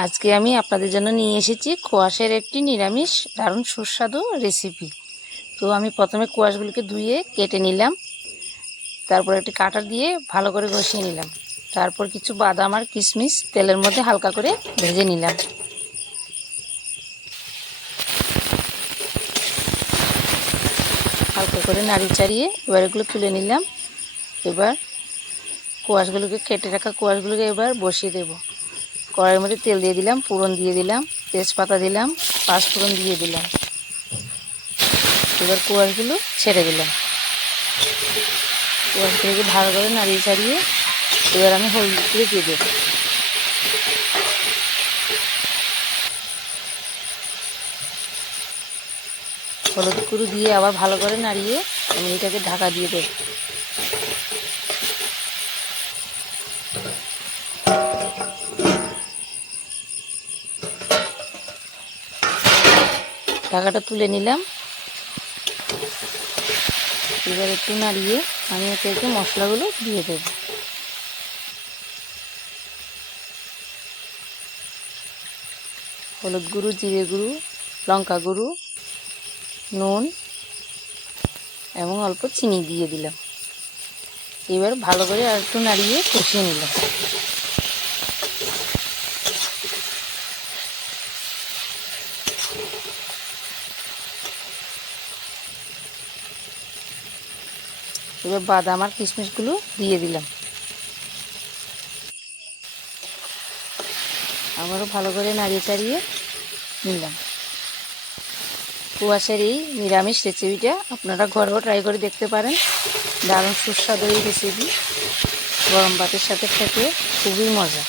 আজকে আমি আপনাদের জন্য নিয়ে এসেছি কোয়াশের একটি নিরামিষ দারুণ সুস্বাদু রেসিপি তো আমি প্রথমে কোয়াশগুলোকে ধুয়ে কেটে নিলাম, তারপর একটি কাটার দিয়ে ভালো করে ঘষিয়ে নিলাম। তারপর কিছু বাদাম আর কিশমিশ তেলের মধ্যে হালকা করে ভেজে নিলাম। হালকা করে নাড়ি চাড়িয়ে এবার এগুলো তুলে নিলাম। এবার কোয়াশগুলোকে, কেটে রাখা কোয়াশগুলোকে এবার বসিয়ে দেবো। কড়াইয়ের মধ্যে তেল দিয়ে দিলাম, ফোড়ন দিয়ে দিলাম, তেজপাতা দিলাম, পাঁচ ফোড়ন দিয়ে দিলাম। এবার কুয়াশগুলো ছেড়ে দিলাম। কোয়াশগুলোকে ভালো করে নাড়িয়ে ছাড়িয়ে এবার আমি হলুদ দিয়ে দিয়ে দেবো। হলুদ গুঁড়ো দিয়ে আবার ভালো করে নাড়িয়ে আমি এটাকে ঢাকা দিয়ে দেবো। ঢাকাটা তুলে নিলাম। এবার একটু নাড়িয়ে আমি একে একে মশলাগুলো দিয়ে দেব। হলুদ গুঁড়ো, জিরে গুঁড়ো, লঙ্কা গুঁড়ো, নুন এবং অল্প চিনি দিয়ে দিলাম। এবার ভালো করে আর একটু নাড়িয়ে কষিয়ে নিলাম। এবার বাদাম আর কিশমিশগুলো দিয়ে দিলাম। আবারও ভালো করে নাড়িয়ে চাড়িয়ে নিলাম। কুয়াশার এই নিরামিষ রেসিপিটা আপনারা ঘরেও ট্রাই করে দেখতে পারেন। দারুণ সুস্বাদু এই রেসিপি। গরম ভাতের সাথে খেতে খুবই মজা।